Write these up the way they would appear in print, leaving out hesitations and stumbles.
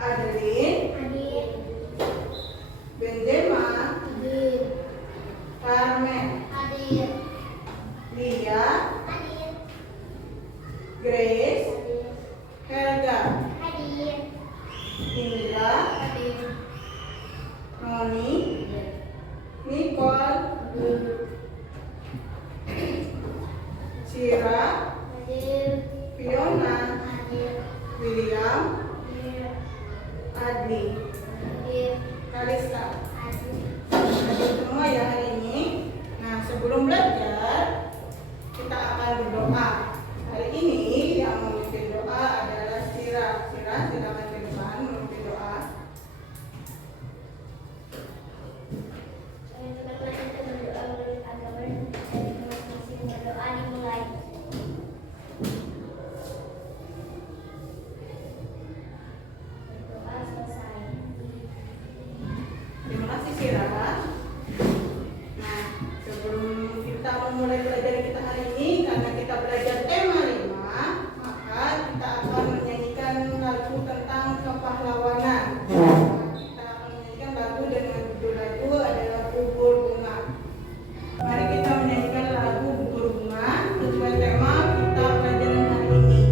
Adeline, Hadir. Benzema, Hadir. Carmen, Hadir. Lia, Hadir. Grace, Hadir. Helga, Hadir. Indra, Hadir. Noni, Nicole, Cira, Hadir. Fiona, Hadir. William, Hadir. Adli, Hadir. Kalista. Hadir. Hadir semua ya hari ini. Nah, sebelum belajar kita akan berdoa. Hari ini yang memimpin doa adalah Cira. Cira, silakan ke depan memimpin doa. Teman-teman kita berdoa menurut agama dan masing-masing berdoa dimulai. Berdoa selesai. Terima kasih Cira. Nah, sebelum kita memulai belajar kita hari ini, karena kita belajar tema 5, maka kita akan menyanyikan lagu tentang kepahlawanan. Kita akan menyanyikan lagu dengan judul lagu adalah Gugur Bunga. Mari kita menyanyikan lagu Gugur Bunga sesuai tema kita pelajaran hari ini.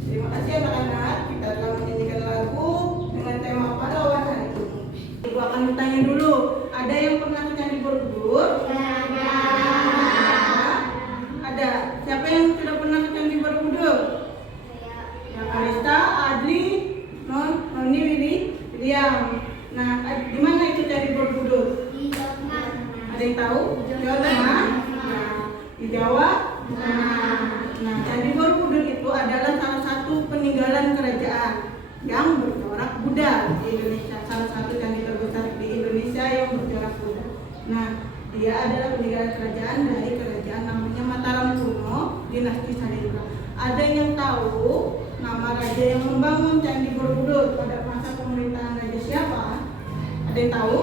Terima kasih anak-anak, kita telah menyanyikan lagu dengan tema pahlawan hari ini. Ibu akan bertanya dulu, ada yang pernah ke Candi Borobudur? Ada. Siapa yang sudah pernah ke Candi Borobudur? Ya, Kalista, Adli, Noni, William. Nah, di mana itu Candi Borobudur? Ada yang tahu? Jawa Tengah? Nah, di Jawa? Nah, Candi Borobudur itu adalah salah satu peninggalan kerajaan yang bercorak Buddha di Indonesia. Salah satu candi terbesar di Indonesia yang bercorak Buddha. Nah, dia adalah peninggalan kerajaan dari kerajaan namanya Mataram kuno, dinasti Salendra. Ada yang tahu nama raja yang membangun Candi Borobudur pada masa pemerintahan raja siapa? Ada yang tahu?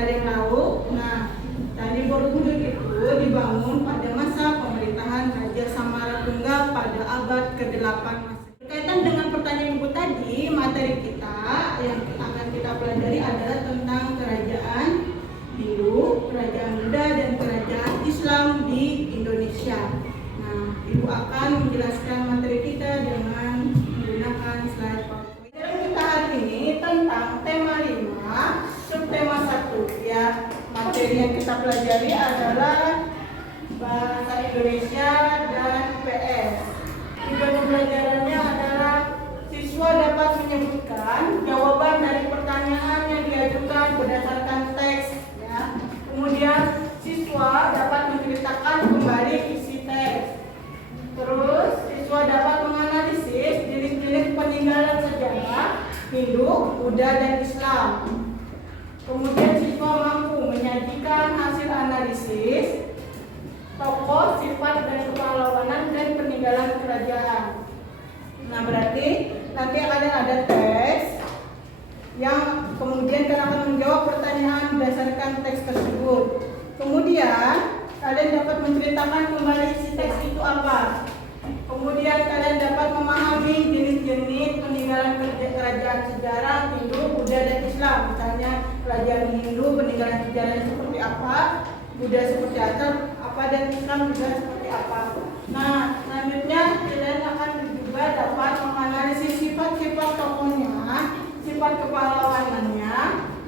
lereng laut. Nah, Candi Borobudur itu dibangun pada masa pemerintahan Raja Samaratungga pada abad ke-8 Masehi. Berkaitan dengan pertanyaan Ibu tadi, materi kita yang akan kita pelajari adalah tentang kerajaan Hindu, kerajaan Buddha, dan kerajaan Islam di Indonesia. Nah, Ibu akan menjelaskan materi kita dengan menggunakan slide PowerPoint. Pelajaran kita hari ini tentang tema 5, subtema 1 ya. Materi yang kita pelajari adalah bahasa Indonesia dan PS. Tujuan pembelajarannya adalah siswa dapat menyebutkan jawaban dari pertanyaan yang diajukan berdasarkan teks ya. Kemudian siswa dapat menceritakan kembali isi teks. Terus siswa dapat menganalisis jenis-jenis peninggalan sejarah Hindu, Buddha, dan Islam. Kemudian siswa mampu menyajikan hasil analisis tokoh, sifat, dan kepahlawanan dan peninggalan kerajaan. Nah, berarti nanti akan ada tes yang kemudian kalian akan menjawab pertanyaan berdasarkan teks tersebut. Kemudian kalian dapat menceritakan kembali isi teks itu apa. Kemudian kalian dapat memahami jenis-jenis peninggalan kerajaan sejarah Hindu, Buddha, dan Islam. Misalnya kerajaan Hindu peninggalan sejarahnya seperti apa, Buddha seperti apa, dan Islam juga seperti apa. Nah, selanjutnya kalian akan juga dapat menganalisis sifat-sifat tokohnya, sifat kepahlawanannya,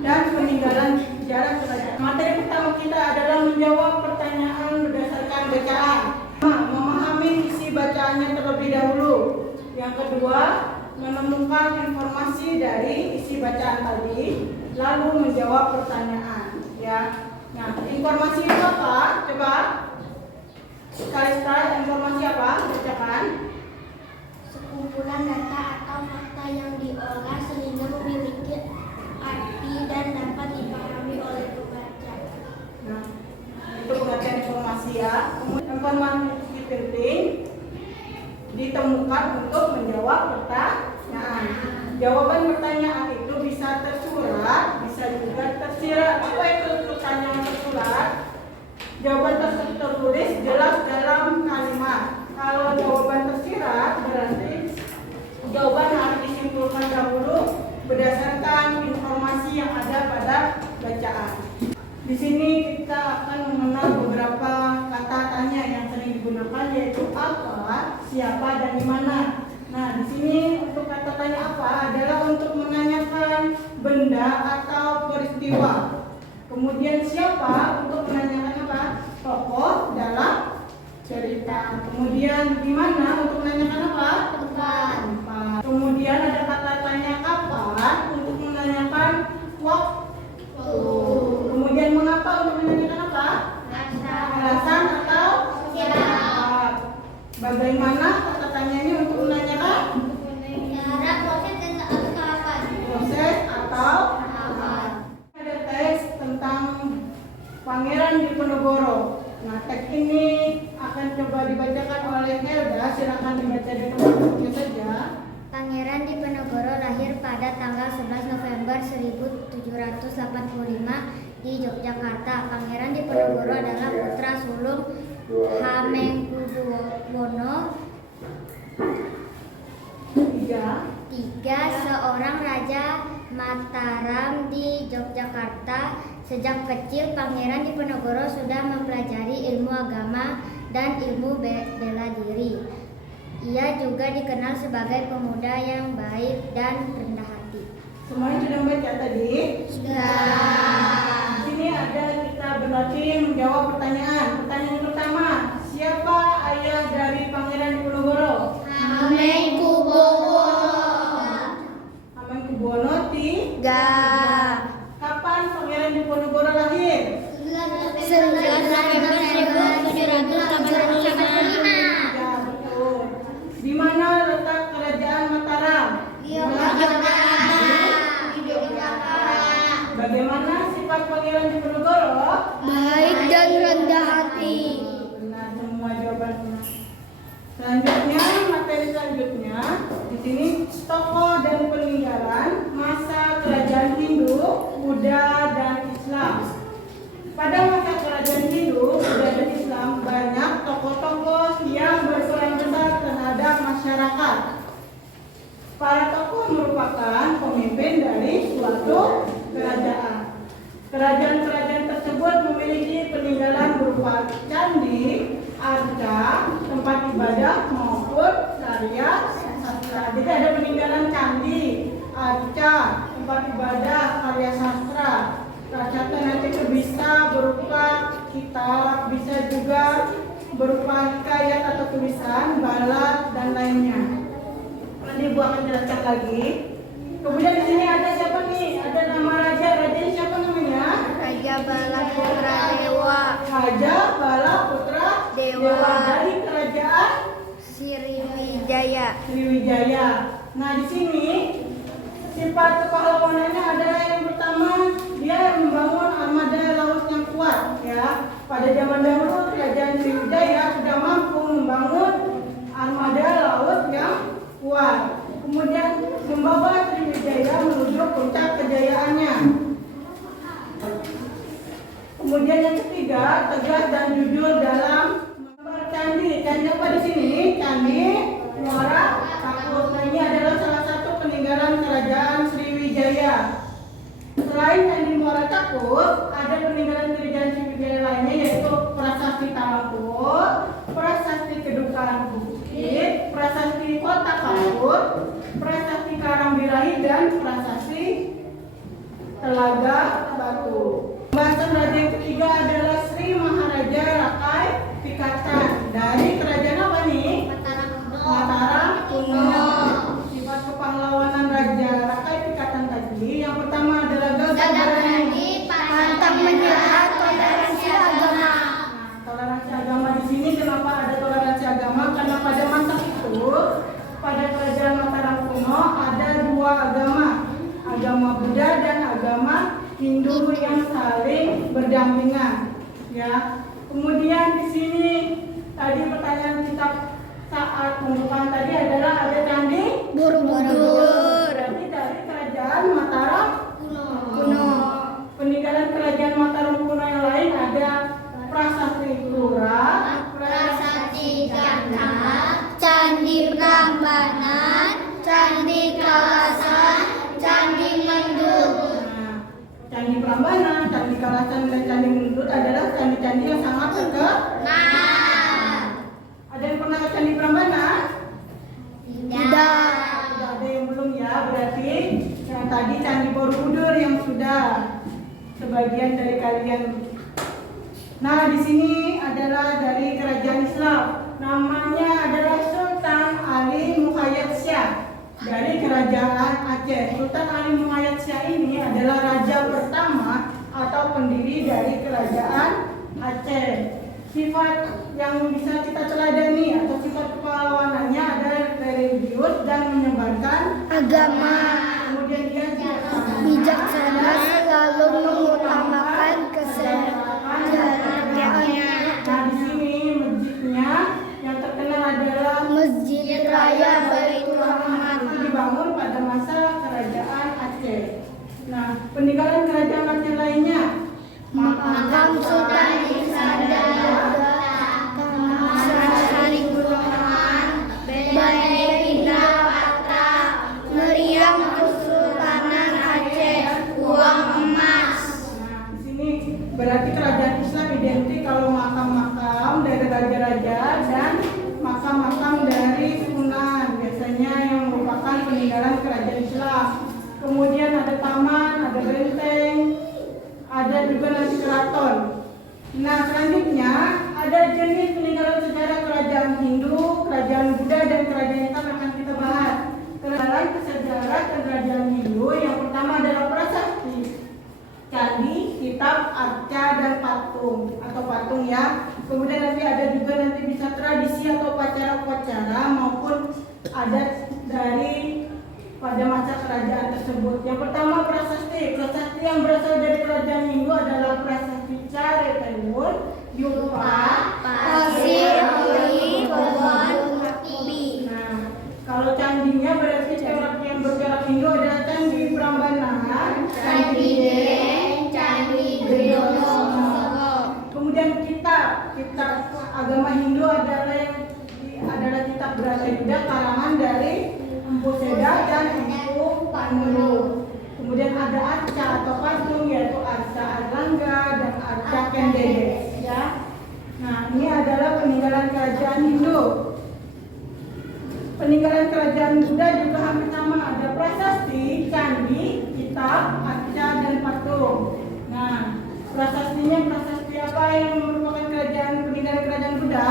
dan peninggalan sejarah kerajaan. Materi pertama kita adalah menjawab pertanyaan berdasarkan bacaan. Memahami isi bacaannya terlebih dahulu. Yang kedua, menemukan informasi dari isi bacaan tadi, lalu menjawab pertanyaan. Ya. Nah, informasi itu apa? Coba Kalista, informasi apa? Bacakan. Sekumpulan data atau fakta yang diolah sehingga memiliki arti dan dapat dipahami oleh pembaca. Nah, itu pengertian informasi ya. Informasi penting ditemukan untuk menjawab pertanyaan. Jawaban pertanyaan itu bisa tersurat, bisa juga tersirat. Apa itu pertanyaan tersurat? Jawaban tersebut tertulis jelas dalam kalimat. Kalau jawaban tersirat berarti jawaban harus disimpulkan dahulu berdasarkan informasi yang ada pada bacaan. Di sini kita akan mengenal beberapa kata tanya yang sering digunakan, yaitu apa, siapa, dan di mana. Nah, di sini untuk kata tanya apa adalah untuk menanyakan benda atau peristiwa. Kemudian siapa untuk menanyakan apa? Tokoh dalam cerita. Kemudian di mana untuk menanyakan apa? Tempat. Kemudian ada kata tanya kapan untuk menanyakan waktu. Kemudian mengapa untuk menanyakan apa? Alasan atau sebab. Bagaimana kata tanyanya untuk menanyakan? Cara, proses, dan tahapan. Proses atau tahapan. Ada teks tentang Pangeran Diponegoro. Nah, teks ini akan coba dibacakan oleh Helda. Silakan dibaca di tempatnya saja. Pangeran Diponegoro lahir pada tanggal 11 November 1785 di Yogyakarta. Pangeran Diponegoro adalah putra sulung Hamengkubuwono III, seorang raja Mataram di Yogyakarta. Sejak kecil, Pangeran Diponegoro sudah mempelajari ilmu agama dan ilmu bela diri. Ia juga dikenal sebagai pemuda yang baik dan rendah hati. Semuanya sudah baca tadi? Sudah. Di sini ada kita berlatih menjawab pertanyaan. Pertanyaan pertama, siapa ayah dari Pangeran Diponegoro? Hamengkubuwono Hamengkubuwono III. Kapan Pangeran Diponegoro lahir? 11 November 1785. Ya, betul. Di mana letak kerajaan Mataram? Yogyakarta. Bagaimana sifat Pangeran Diponegoro? Baik dan rendah hati. Benar semua jawabannya. Selanjutnya, materi selanjutnya di sini tokoh dan peninggalan masa kerajaan Hindu, Buddha, dan Islam. Pada masa kerajaan Hindu dan Islam banyak tokoh-tokoh yang berperan besar terhadap masyarakat. Para tokoh merupakan pemimpin dari suatu kerajaan. Kerajaan-kerajaan tersebut memiliki peninggalan berupa candi, arca, tempat ibadah maupun karya sastra. Jadi ada peninggalan candi, arca, tempat ibadah, karya sastra. Racatan nanti itu bisa berupa kitab, bisa juga berupa hikayat atau tulisan, balad dan lainnya. Nanti Ibu akan jelaskan lagi. Kemudian di sini ada siapa nih? Ada nama raja. Raja ini siapa namanya? Raja Bala Putra Dewa. Raja Bala Putra Dewa. Dari kerajaan Sriwijaya. Sriwijaya. Nah di sini sifat kepahlawanannya adalah yang pertama, dia membangun armada laut yang kuat. Ya, pada zaman dahulu kerajaan Sriwijaya sudah mampu membangun armada laut yang kuat. Kemudian membawa Sriwijaya menuju puncak kejayaannya. Kemudian yang ketiga, tegas dan jujur dalam membangun candi. Candi apa di sini? Candi Muara Takus. Nah, ini adalah salah satu peninggalan kerajaan Sriwijaya. Selain Candi Muara Takus, ada peninggalan kerajaan Sriwijaya lainnya yaitu Prasasti Tamangkuo, Prasasti Kedukaan Bukit, Prasasti Kota Kapur, Prasasti Karangbirahi dan Prasasti Telaga Batu. Pembahasan raja yang ketiga adalah Sri Maharaja Rakai Pikatan dari kerajaan apa nih? Mataram Kuno. Sifat kepahlawanan Raja Rakai Pikatan tadi yang pertama adalah gagah berani, Mantap menyerah, toleransi agama. Toleransi agama di sini kenapa ada toleransi agama? Karena pada masa itu pada kerajaan Mataram kuno ada dua agama, agama Buddha dan agama Hindu yang saling berdampingan. Ya. Kemudian di sini tadi pertanyaan kita saat pembukaan tadi adalah ada candi Borobudur. Berarti dari kerajaan Mataram Kuno. Peninggalan kerajaan Mataram kuno yang lain ada Prasasti Pura, Prasasti Ganda, Candi Prambanan, Candi Kalasan, Candi Mendut. Nah, Candi Prambanan, Candi Kalasan dan Candi Mendut adalah candi-candi yang sangat terkenal. Ada yang pernah ke Candi Prambanan? Tidak. Sudah ada yang belum ya, berarti yang tadi Candi Borobudur yang sudah sebagian dari kalian. Nah, di sini adalah dari kerajaan Islam. Namanya adalah Sultan Ali Muhayyad Shah dari kerajaan Aceh. Sultan Ali Muhayyad Shah ini adalah raja pertama atau pendiri dari kerajaan Aceh. Sifat yang bisa kita teladani atau sifat kepahlawanannya adalah religius dan menyebarkan Agama. Kemudian dia Bijaksana, selalu mengutamakan kesejahteraannya. Nah, di sini masjidnya yang terkenal adalah Masjid Raya Baitur Rahman. itu dibangun pada masa kerajaan Aceh. Nah, peninggalan kerajaan Aceh lainnya Makam Sultan Iskandar Muda, Sari Burhan, Benteng Indrawata, Meriam Kesultanan Aceh, uang emas. Nah, di sini berarti kerajaan Islam identik kalau makam-makam dari raja-raja dan makam-makam dari sunan, biasanya yang merupakan peninggalan kerajaan Islam. Kemudian ada taman, ada benteng, ada juga nanti keraton. Nah, selanjutnya ada jenis peninggalan sejarah kerajaan Hindu, kerajaan Buddha dan kerajaan Islam yang akan kita bahas. Peninggalan sejarah kerajaan Hindu yang pertama adalah prasasti, candi, kitab, arca dan patung atau patung ya. Kemudian nanti ada juga nanti bisa tradisi atau upacara-upacara maupun adat dari pada masa kerajaan tersebut. Yang pertama prasasti. Prasasti yang berasal dari kerajaan Hindu adalah prasasti Caretewul, Yupa, Pasir, Uli, Kebon, Ubi. Nah, kalau candinya berarti corak yang bercorak Hindu adalah Candi Prambanan, Candi Deng, Candi Gedono, kitab agama Hindu adalah kitab Brata Yuda karangan dari Empu Seda dan Empu Panulu. Kemudian ada arca atau patung yaitu arca Atlangga dan arca Kendede. Ya. Nah, ini adalah peninggalan kerajaan Hindu. Peninggalan kerajaan Buddha juga hampir sama, ada prasasti, candi, kitab, arca dan patung. Nah, prasastinya prasasti apa yang merupakan peninggalan kerajaan Buddha?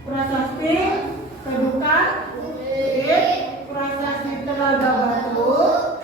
Prasasti Kedukan, prasasti Telaga Batu,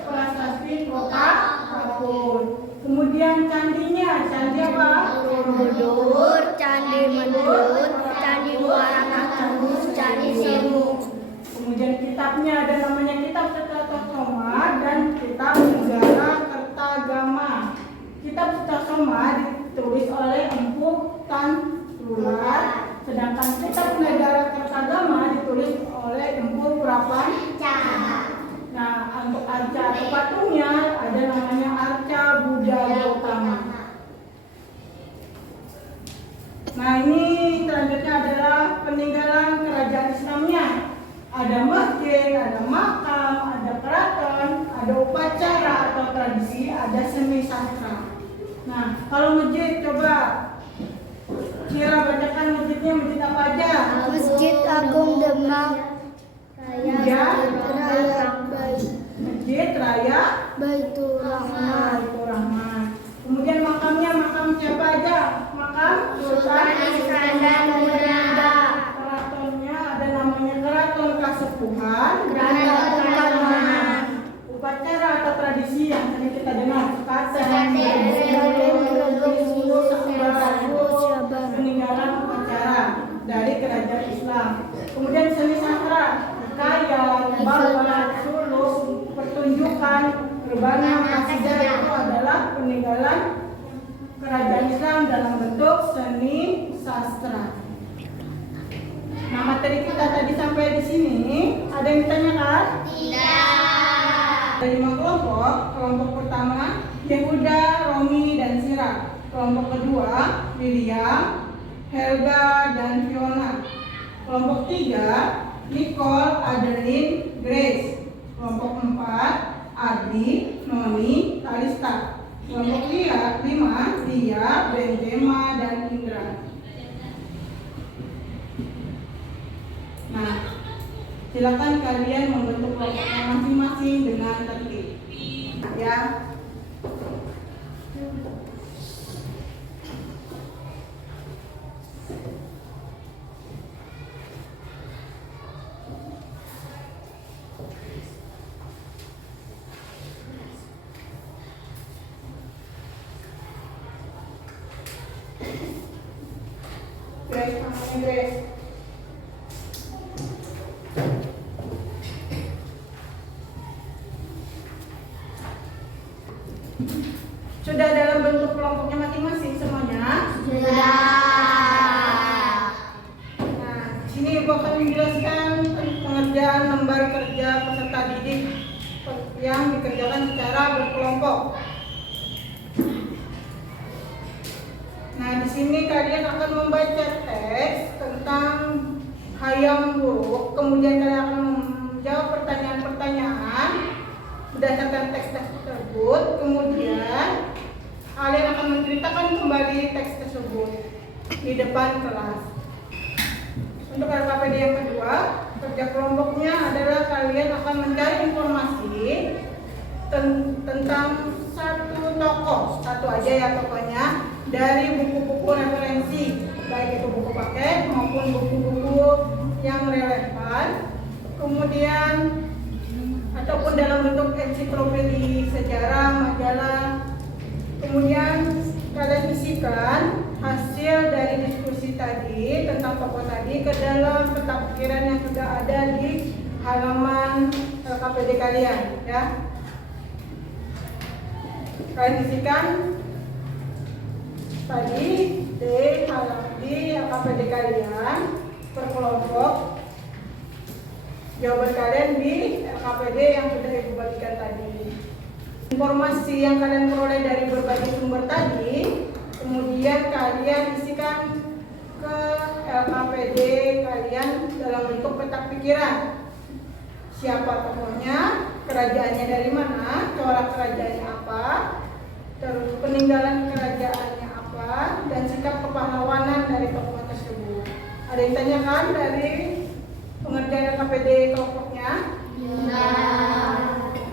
prasasti Kota Kapur. Kemudian candinya, candi apa? Borobudur, Candi Mendut, Candi Muara Takus, Candi Semu. Kemudian kitabnya ada namanya Kitab Cetasoma dan Kitab Negara Kertagama. Kitab Cetasoma ditulis oleh Empu Tantular, sedangkan Kitab Negara Kertagama ditulis oleh Empu Prapanca. Nah, untuk arca atau patungnya ada namanya Arca Buddha Gautama. Nah, ini selanjutnya adalah peninggalan kerajaan Islamnya. Ada masjid, ada makam, ada keraton, ada upacara atau tradisi, ada seni sastra. Nah, kalau masjid coba Kira bacakan masjidnya, masjid apa aja? Masjid Agung Demak Ya. Masjid Raya Baitur Rahman. Baitur Rahman. Kemudian makamnya, makam siapa aja? Makam Sultan Iskandar Muda. Keratonnya ada namanya Keraton Kasepuhan. Keraton. Upacara atau tradisi yang tadi kita dengar, peninggalan upacara dari kerajaan Islam. Kemudian seni sastra, hikayat, balad, suluk, pertunjukan, rebana, kasidah itu adalah peninggalan kerajaan Islam dalam bentuk seni sastra. Nah, materi kita tadi sampai di sini. Ada yang ditanyakan? Ada 5 kelompok. Kelompok pertama Yehuda, Romi, dan Sira. Kelompok kedua William, Helga, dan Fiona. Kelompok 3 Nicole, Adeline, Grace. Kelompok 4 Adi, Noni, Kalista. Kelompok 5 Dia, Benjema, dan Indra. Nah, silakan kalian membentuk kelompoknya masing-masing dengan tertib. Ya. Grace, namanya Grace. Sudah dalam bentuk kelompoknya masing-masing semuanya? Sudah. Nah, sini Ibu akan menjelaskan pengerjaan lembar kerja peserta didik yang dikerjakan secara berkelompok. Nah, di sini kalian akan membaca teks tentang hayam buruk, kemudian kalian akan menjawab pertanyaan-pertanyaan berdasarkan teks tersebut, kemudian kalian akan menceritakan kembali teks tersebut di depan kelas. Untuk LKPD yang kedua, kerja kelompoknya adalah kalian akan mencari informasi tentang satu tokoh, satu aja ya pokoknya, dari buku-buku referensi, baik itu buku paket maupun buku-buku yang relevan, kemudian ataupun dalam bentuk ensiklopedi, sejarah, majalah. Kemudian kalian isikan hasil dari diskusi tadi tentang tokoh tadi ke dalam peta pikiran yang sudah ada di halaman LKPD kalian, ya. Kalian isikan tadi di LKPD kalian per kelompok. Jawaban kalian di LKPD yang sudah Ibu bagikan tadi. Informasi yang kalian peroleh dari berbagai sumber tadi, kemudian kalian isikan KPD kalian dalam bentuk petak pikiran. Siapa tokohnya, kerajaannya dari mana, corak kerajaannya apa, terus peninggalan kerajaannya apa, dan sikap kepahlawanan dari tokoh tersebut. Ada yang tanyakan dari pengerjaan KPD kelompoknya? Ya.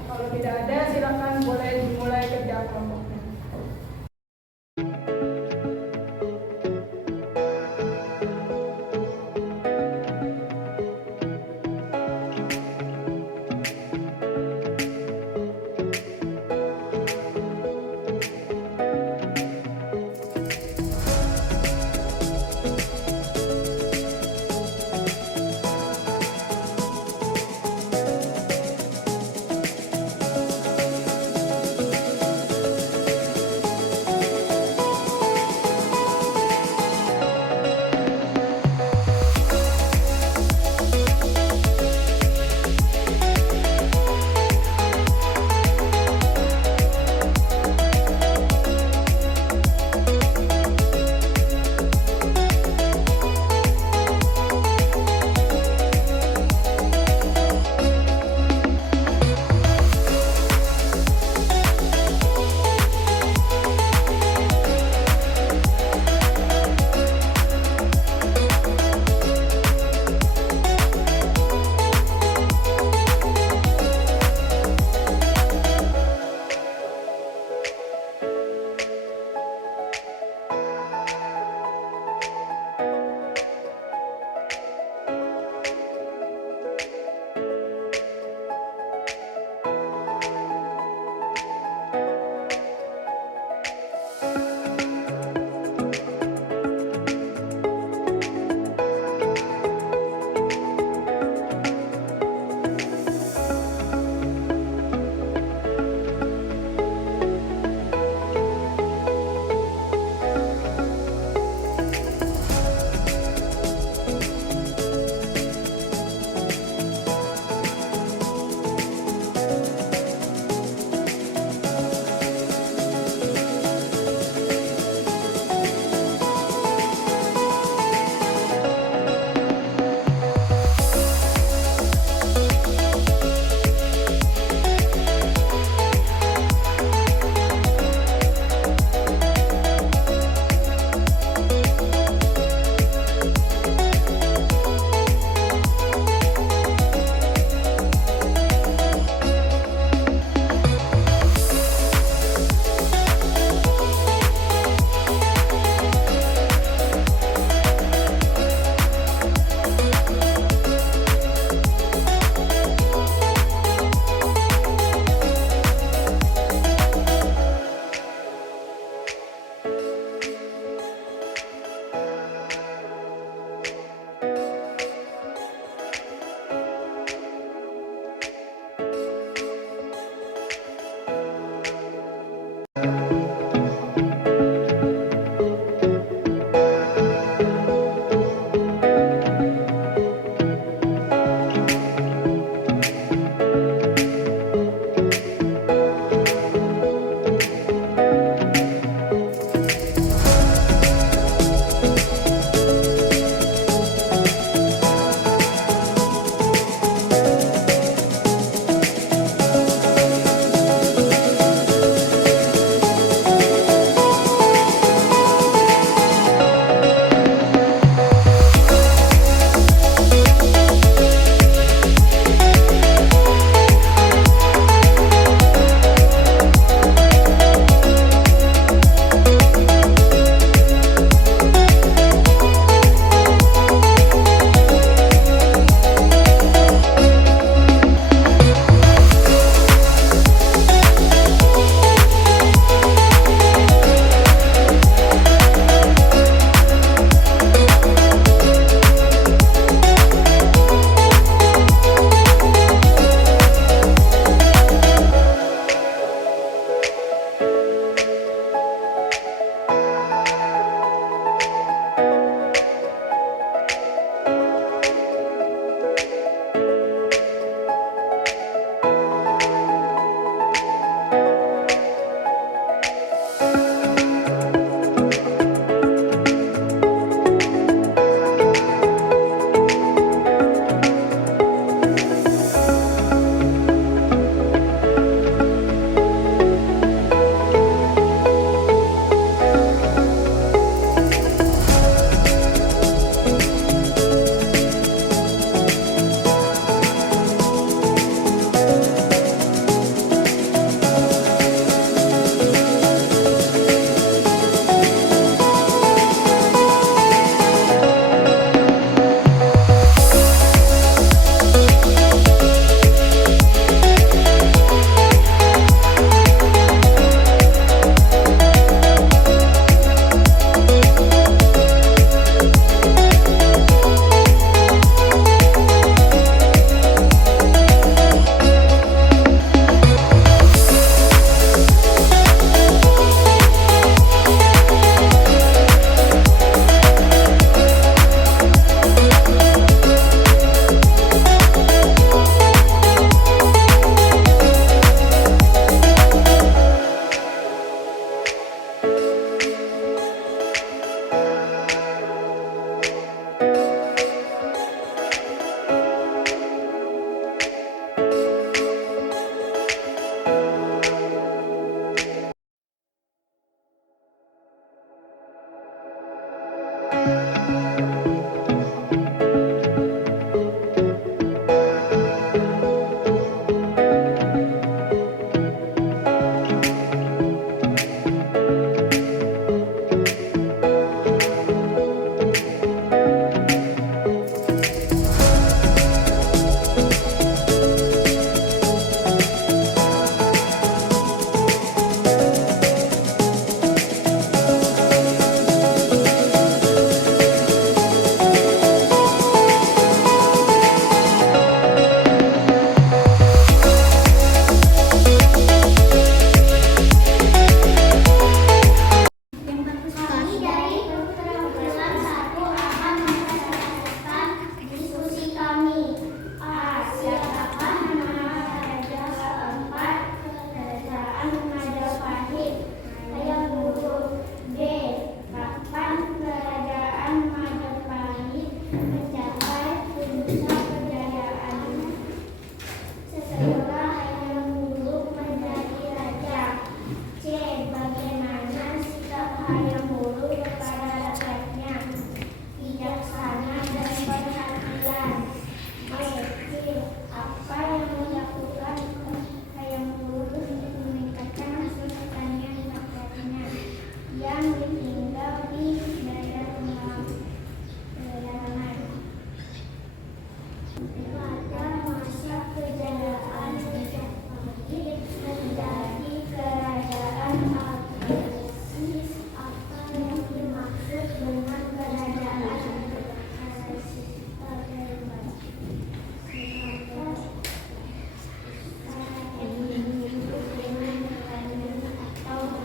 Kalau tidak ada, silakan boleh dimulai kerja kelompoknya.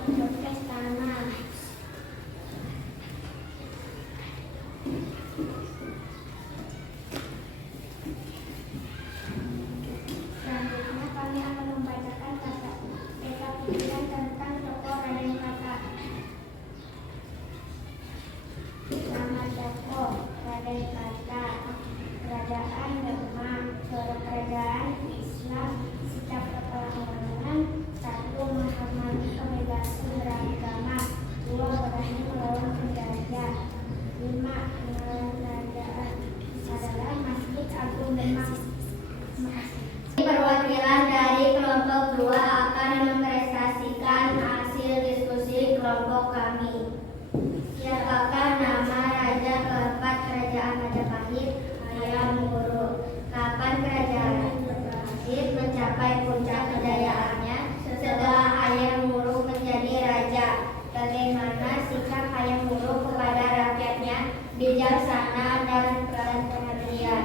Podcast tanah. Selanjutnya kami akan membacakan kata peta pikiran tentang tokoh Raden Kata. Nama tokoh Raden Kata. Kerajaan Demak, seorang kerajaan Islam, sikap kepelawanan, 1. Menghormati kebebasan beragama, 2. Berani melawan penjajah, 5. Pengenalan kerajaan adalah Masjid Agung Demak. Perwakilan dari kelompok 2 akan mempresentasikan hasil diskusi kelompok kami. Siapakah nama raja keempat kerajaan Majapahit? Hayam Wuruk. Kapan kerajaan Majapahit mencapai puncak kejayaannya? Setelah Hayam Wuruk menjadi raja. Bagaimana sikap Hayam Wuruk kepada rakyatnya? Bijaksana dan pengertian.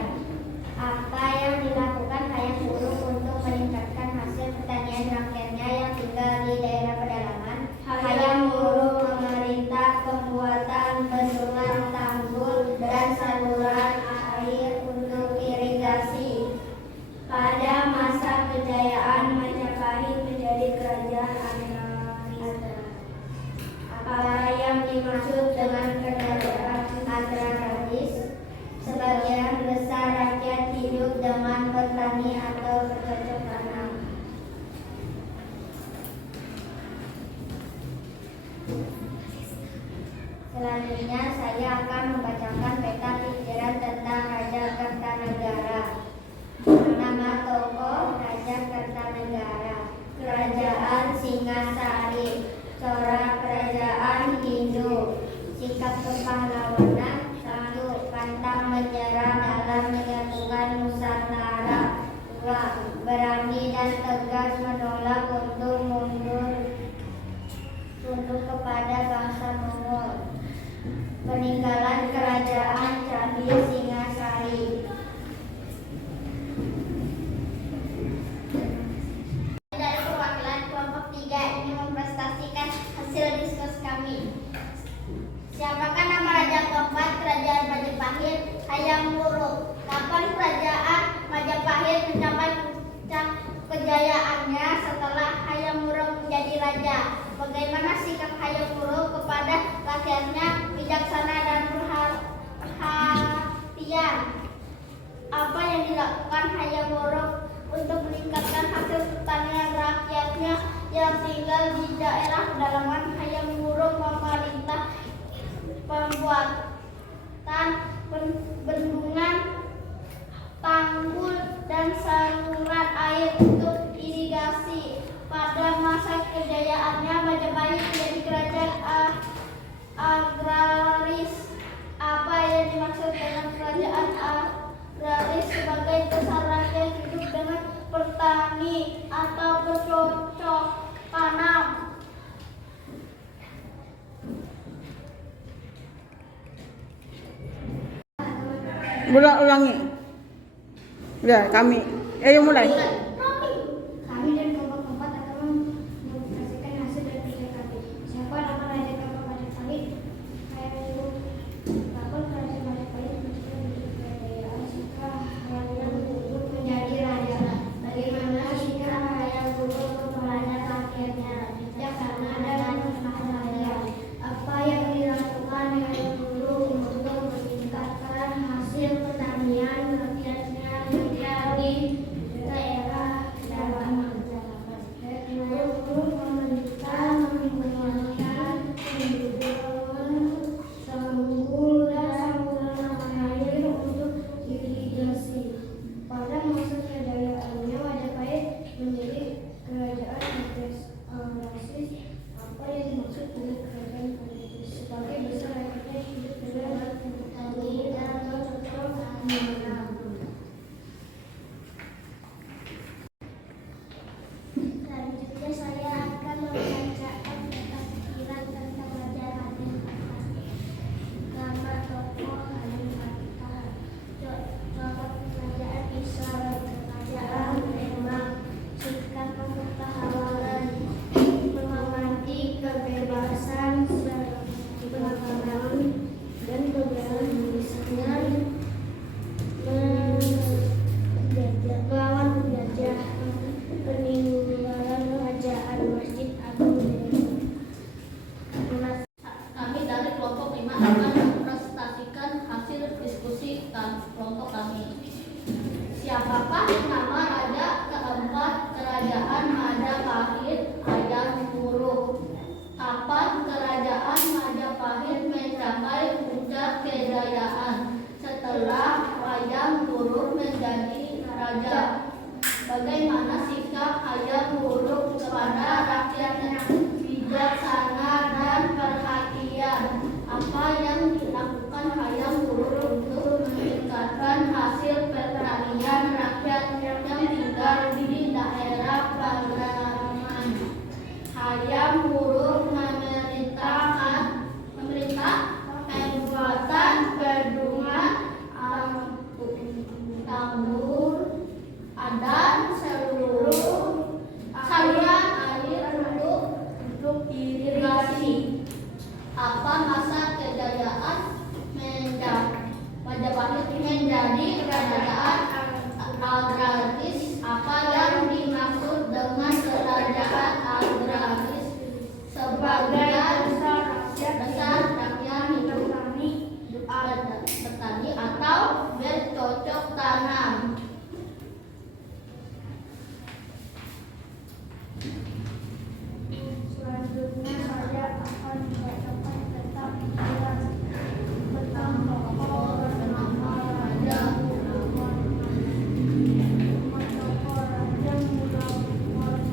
Apa yang dilakukan Hayam Wuruk untuk meningkatkan hasil pertanian rakyatnya yang tinggal di daerah pedalaman? Hayam Wuruk memerintah pembuatan bendungan, tanggul, dan saluran air untuk irigasi. Pada masa kejayaan Majapahit menjadi kerajaan agraris. Apa yang dimaksud dengan kerajaan agraris? Sebagian besar rakyat hidup dengan bertani atau bercocok tanam. Selanjutnya saya akan membacakan peta pikiran tentang Raja Kertanegara. Nama tokoh Raja Kertanegara. Kerajaan Singasari, corak kerajaan Hindu. Sikap kepahlawanan, 1. Pantang menyerah dalam menyatukan Nusantara, 2. Berani dan tegas menolak untuk mundur tunduk kepada bangsa Mongol. Peninggalan kerajaan Candi Singasari. Dari perwakilan kelompok 3 ingin mempresentasikan hasil diskusi kami. Siapakah nama raja keempat kerajaan Majapahit? Hayam Wuruk. Kapan kerajaan Majapahit mencapai puncak kejayaannya? Setelah Hayam Wuruk menjadi raja. Bagaimana sikap Hayam Wuruk kepada rakyatnya? Bijaksana dan perhatian. Apa yang dilakukan Hayam Wuruk untuk meningkatkan hasil pertanian rakyatnya yang tinggal di daerah pedalaman? Hayam Wuruk memerintah pembuatan bendungan, tanggul, dan saluran air untuk irigasi. Pada masa kejayaannya Majapahit menjadi kerajaan agraris. Apa yang dimaksud dengan kerajaan agraris? Sebagai besar rakyat hidup dengan bertani atau bercocok tanam. Ulangi. Ya, kami. Ayo mulai. Kami dan kelompok 4 akan mempresentasikan hasil dari kerja kami. Siapa nama raja keempat Majapahit? Hayam Wuruk. Kapan kerajaan Majapahit mencapai kejayaan? Setelah Hayam Wuruk menjadi raja. Bagaimana sikap Hayam Wuruk kepada rakyatnya? Bijaksana dan perhatian. Apa yang dilakukan Hayam Wuruk untuk meningkatkan hasil pertanian rakyatnya di daerah Kerajaan Majapahit mencapai puncak kejayaan setelah Hayam Wuruk menjadi raja. Bagaimana sikap Hayam Wuruk kepada rakyatnya? Bijaksana dan perhatian. Apa yang dilakukan Hayam Wuruk untuk meningkatkan hasil pertanian rakyat yang tinggal di daerah pedalaman? Hayam Wuruk memerintah pembuatan bendungan, tanggul, dan seluruh saluran air untuk irigasi. Apa masa kejayaan Majapahit menjadi kerajaan agraris? Apa yang dimaksud dengan kerajaan agraris? Sebagian besar rakyat hidup bertani atau bercocok tanam. Selanjutnya saya akan membacakan tentang tokoh bernama Raja Mulawarman. Tokoh Raja Mulawarman,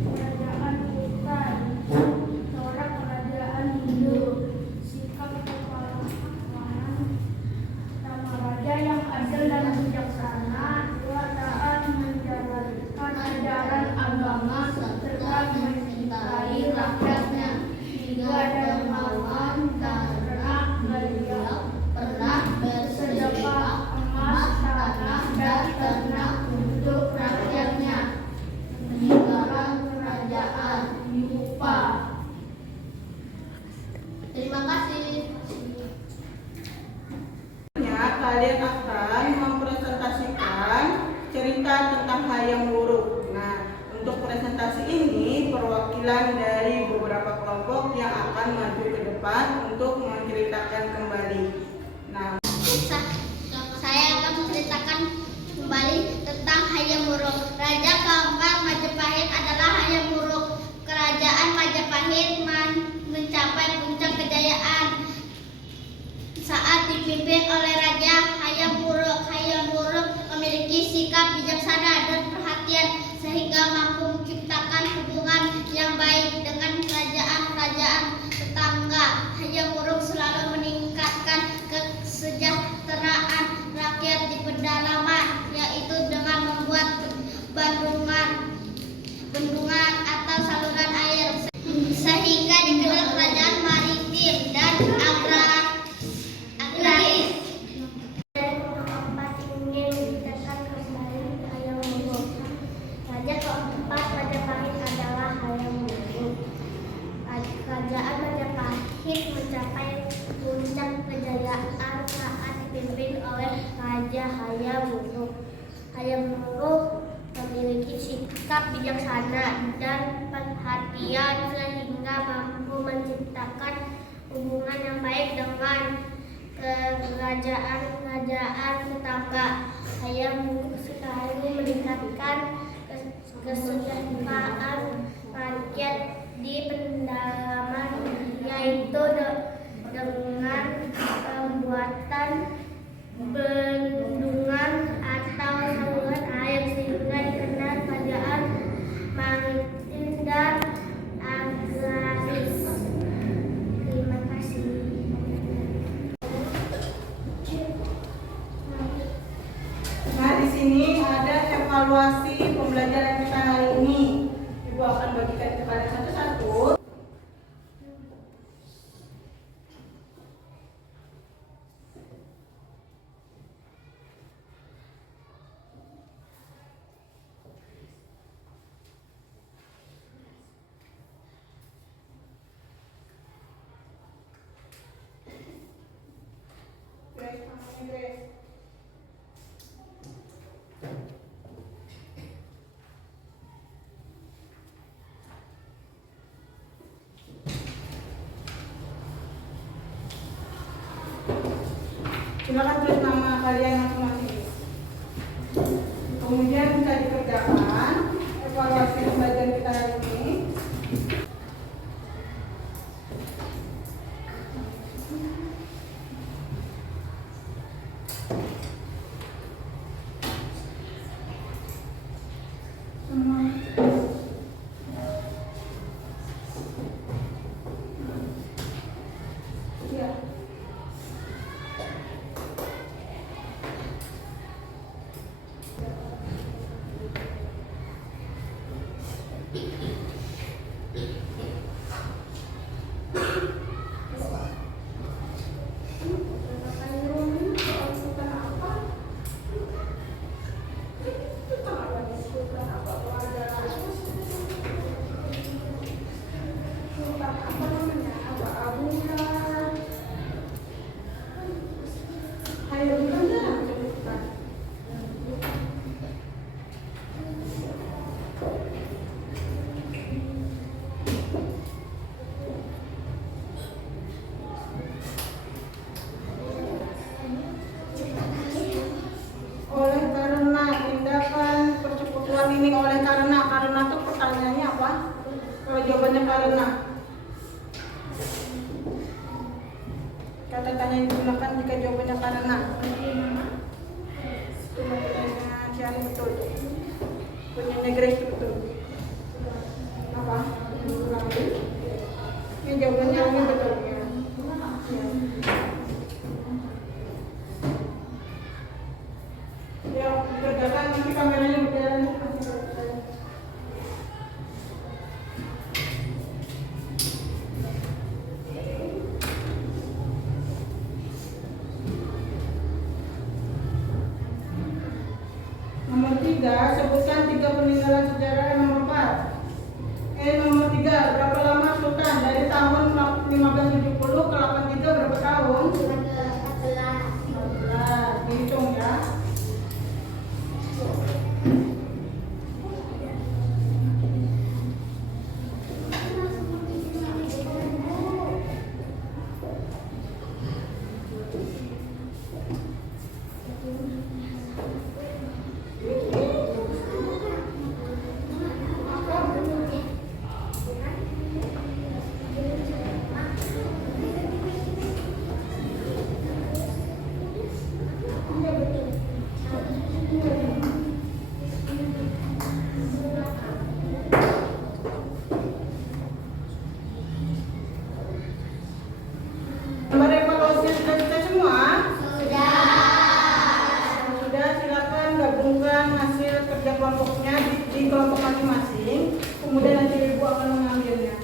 Kerajaan Kutai, seorang kerajaan Hindu. Sikap kepala nama raja yang adil dan bijaksana. Dua taat menjalankan ajaran agama serta mencintai rakyatnya. Tiga dermawan karena beliau pernah bersedekah emas, tanah, dan ternak untuk rakyatnya. Peninggalan kerajaan Yupa. Terima kasih. Kalian akan mempresentasikan cerita tentang Hayam Wuruk. Nah, untuk presentasi ini perwakilan dari beberapa kelompok yang akan maju ke depan untuk menceritakan kembali. Nah, Saya akan menceritakan kembali tentang Hayam Wuruk. Raja keempat Majapahit adalah Hayam Wuruk. Kerajaan Majapahit mencapai puncak kejayaan saat dipimpin oleh Raja Hayam Wuruk. Hayam Wuruk memiliki sikap bijaksana dan perhatian sehingga mampu menciptakan hubungan yang baik dengan kerajaan-kerajaan tetangga. Hayam Wuruk selalu meningkatkan kesejahteraan rakyat di pedalaman, yaitu dengan membuat bendungan atau saluran air, sehingga digelar kerajaan maritim dan agraris. Keempat ingin menceritakan kembali Hayam Wuruk. Raja keempat Majapahit adalah Hayam Wuruk. Kerajaan Majapahit mencapai puncak kejayaan saat dipimpin oleh Raja Hayam Wuruk. Hayam Wuruk memiliki sikap bijaksana dan perhatian sehingga mampu menciptakan hubungan yang baik dengan kerajaan-kerajaan tetangga. Hayam Wuruk selalu meningkatkan kesejahteraan rakyat di pedalaman, yaitu dengan pembuatan bendungan atau saluran air sehingga dikenal kerajaan maritim dan agraris. Terima kasih. Nah, di sini ada evaluasi pembelajaran kita hari ini. Ibu akan bagikan kepada satu-satu. Silakan tulis nama kalian masing-masing. Kemudian bisa dikerjakan evaluasi pembelajaran kita hari ini. jawabannya karena. Kata tanya yang digunakan jika jawabannya karena. Punyanya Cian betul. Punyanya Grace betul. Apa? Ini jawabannya ini betul ya. Ya, kerjakan nanti kameranya berjalan. Nomor 3, sebutkan 3 peninggalan sejarah yang nomor 4. Nomor 3, berapa lama Sultan? Dari tahun 1570 ke 83 berapa tahun? 14. Dihitung ya. Nomor evaluasi sudah kita semua? Sudah, silakan gabungkan hasil kerja kelompoknya di kelompok masing-masing. Kemudian nanti Ibu akan mengambilnya.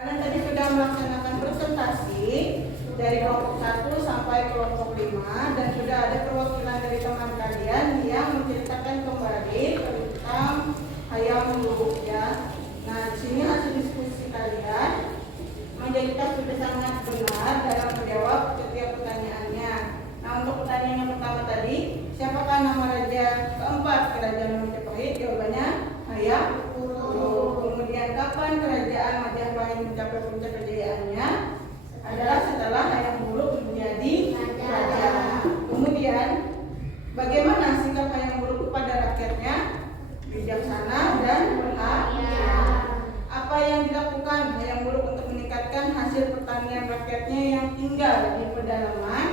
Kalian tadi sudah melaksanakan presentasi dari kelompok 1 sampai kelompok 5 dan sudah ada perwakilan dari teman kalian yang menceritakan kembali tentang hayam lubuk ya. Nah, di sini hasil diskusi kalian menjadikan sudah sangat benar dalam menjawab setiap pertanyaannya. Nah, untuk pertanyaan yang pertama tadi, siapakah nama raja keempat kerajaan Majapahit? Jawabannya Hayam Wuruk. Kemudian kapan kerajaan Majapahit mencapai puncak kejayaannya? Adalah setelah Hayam Wuruk menjadi raja. Kemudian bagaimana sikap Hayam Wuruk kepada rakyatnya? Bijaksana dan berhati. Apa yang dilakukan Hayam Wuruk untuk meningkatkan hasil pertanian rakyatnya yang tinggal di pedalaman?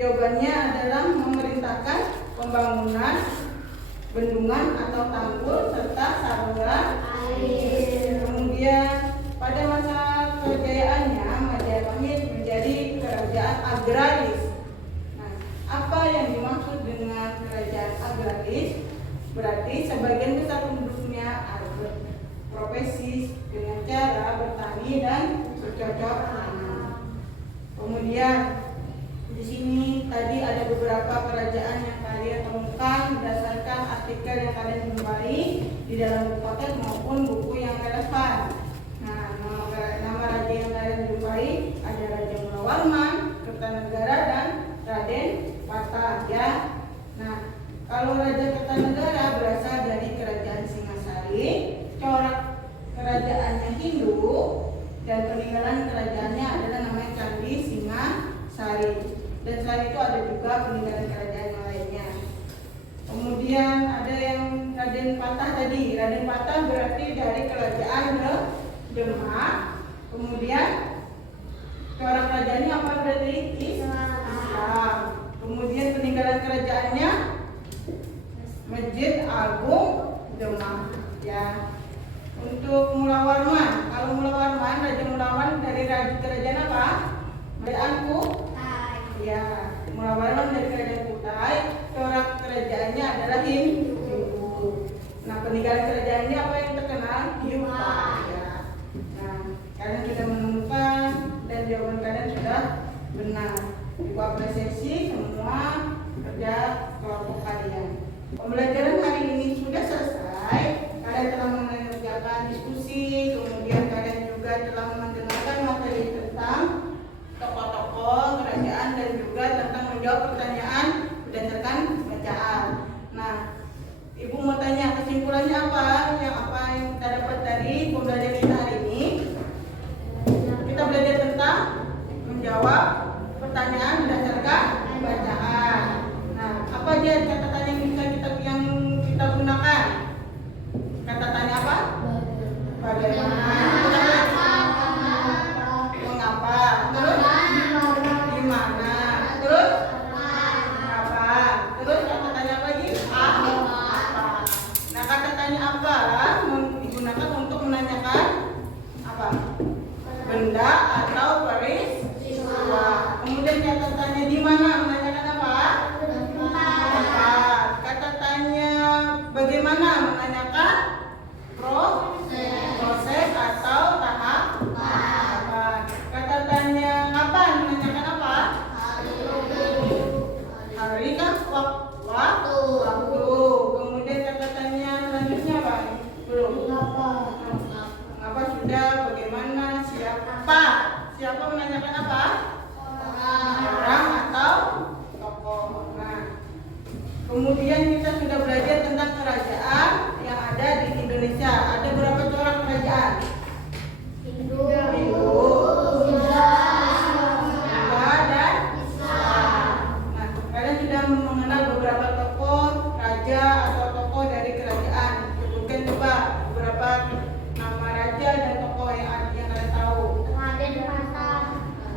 Jawabannya adalah memerintahkan pembangunan bendungan atau tanggul serta saluran air. Kemudian pada masa kejayaannya Majapahit menjadi kerajaan agraris. Nah, apa yang dimaksud dengan kerajaan agraris? Berarti sebagian besar penduduknya profesi dengan cara bertani dan bercocok tanam. Kemudian di sini tadi ada beberapa kerajaan yang kalian temukan berdasarkan artikel yang kalian jumpai di dalam buku paket maupun buku yang relevan. Nah, nama raja yang kalian jumpai ada Raja Mulawarman, Kertanegara dan Raden Patah ya. Nah, kalau Raja Kertanegara berasal dari kerajaan Singasari, corak kerajaannya Hindu dan peninggalan kerajaannya adalah namanya Candi Singasari. Dan selain itu ada juga peninggalan kerajaan yang lainnya. Kemudian ada yang Raden Patah tadi. Raden Patah berarti dari kerajaan Demak. Kemudian corak kerajaannya apa berarti? Islam. Kemudian peninggalan kerajaannya Masjid Agung Demak ya. Untuk Mulawarman, kalau Mulawarman, Raja Mulawarman dari kerajaan apa? Kerajaan ya, Mulawarman dari kerajaan Kutai. Corak kerajaannya adalah Hindu. Nah, peninggalan kerajaannya apa yang terkenal? Yupa ya. Nah, kalian sudah menemukan dan jawaban kalian sudah benar. Ibu apresiasi semua kerja kelompok kalian. Pembelajaran hari ini sudah selesai. Kalian telah mengerjakan diskusi, kemudian kalian telah mendengarkan materi tentang tokoh-tokoh kerajaan dan juga tentang menjawab pertanyaan berdasarkan bacaan. Nah, Ibu mau tanya kesimpulannya apa? Apa yang kita dapat dari pembelajaran kita hari ini? Kita belajar tentang menjawab pertanyaan berdasarkan bacaan. Nah, apa aja kata tanya yang kita gunakan? Kata tanya apa? Bagaimana? Mengapa? Terus? Di mana? Terus? Apa? Terus kata tanya apa lagi? Apa? Nah, kata tanya apa digunakan untuk menanyakan apa? Benda atau peristiwa. Kemudian kata tanya di mana menanyakan apa? Tempat. Kata tanya bagaimana menanyakan proses atau tahapan. Kata tanya kapan menanyakan apa? Hari kan? Waktu. Kemudian kata tanya selanjutnya apa? Belum. Apa sudah? Bagaimana? Siapa? Siapa menanyakan apa? Orang atau tokoh. Nah, kemudian kita sudah belajar tentang kerajaan yang ada di Indonesia. Ada berapa corak kerajaan? Hindu, Buddha, dan Islam. Nah, kalian sudah mengenal beberapa tokoh raja atau tokoh dari kerajaan. Sebutkan coba beberapa nama raja dan tokoh yang kalian tahu.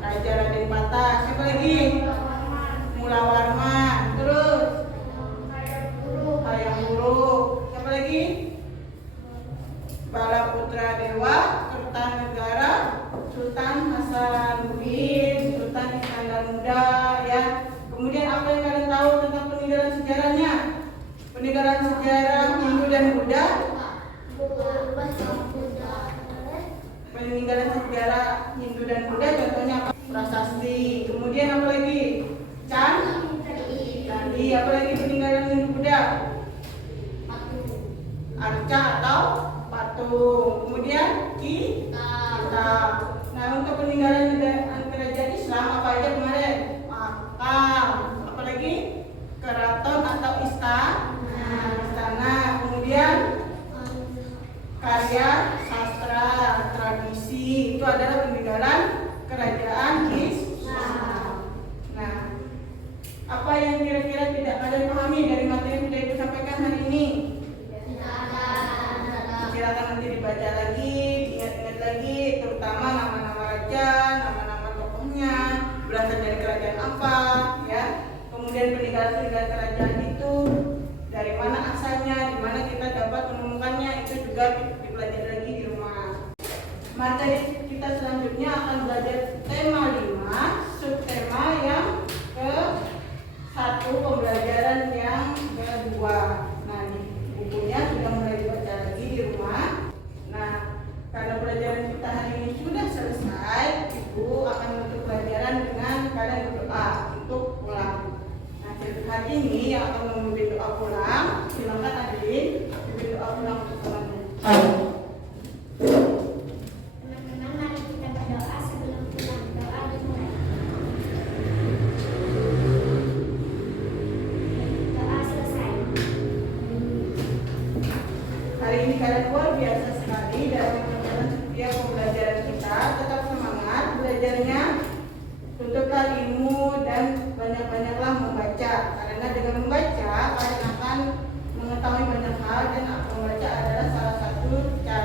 Raja Raden Patah. Siapa lagi? Mulawarman. Terus Hayam Wuruk. Siapa lagi? Bala Putra Dewa, Kertanegara, Sultan Hasanuddin, Sultan Iskandar Muda, ya. Kemudian apa yang kalian tahu tentang peninggalan sejarahnya? Peninggalan sejarah Hindu dan Buddha. Peninggalan sejarah Hindu dan Buddha contohnya apa? Prasasti. Kemudian apa lagi? Candi. Apa lagi peninggalan Hindu Buddha? Arca atau patung. Kemudian kitab. Nah, untuk peninggalan kerajaan Islam apa aja kemarin? Makam. Apa lagi? Keraton atau istana. Kemudian karya sastra, tradisi, itu adalah peninggalan kerajaan Islam. Nah, apa yang kira-kira tidak kalian pahami dari materi yang sudah Ibu sampaikan hari ini? Silakan nanti dibaca lagi, diingat-ingat lagi, terutama nama-nama raja, nama-nama tokohnya, berasal dari kerajaan apa, ya. Kemudian peninggalan kerajaan itu dari mana asalnya, di mana kita dapat menemukannya, itu juga dipelajari lagi di rumah. Materi kita selanjutnya akan belajar tema 5, subtema yang ke-1, pembelajaran yang kedua. Nah, di bukunya sudah mulai dibaca lagi di rumah. Nah, karena pelajaran kita hari ini sudah selesai, Ibu akan menutup pelajaran dengan kalian berdoa untuk pulang. Nah, hari ini yang akan memimpin doa pulang, silakan Adeline memimpin doa pulang untuk temannya. Teman-teman, mari kita berdoa sebelum pulang. Doa dimulai. Doa selesai. Hari ini kalian luar biasa sekali dalam menjalankan setiap pembelajaran kita. Tetap semangat belajarnya, tuntutlah ilmu dan banyak-banyaklah membaca. Karena dengan membaca kalian akan mengetahui banyak hal dan membaca adalah salah satu cara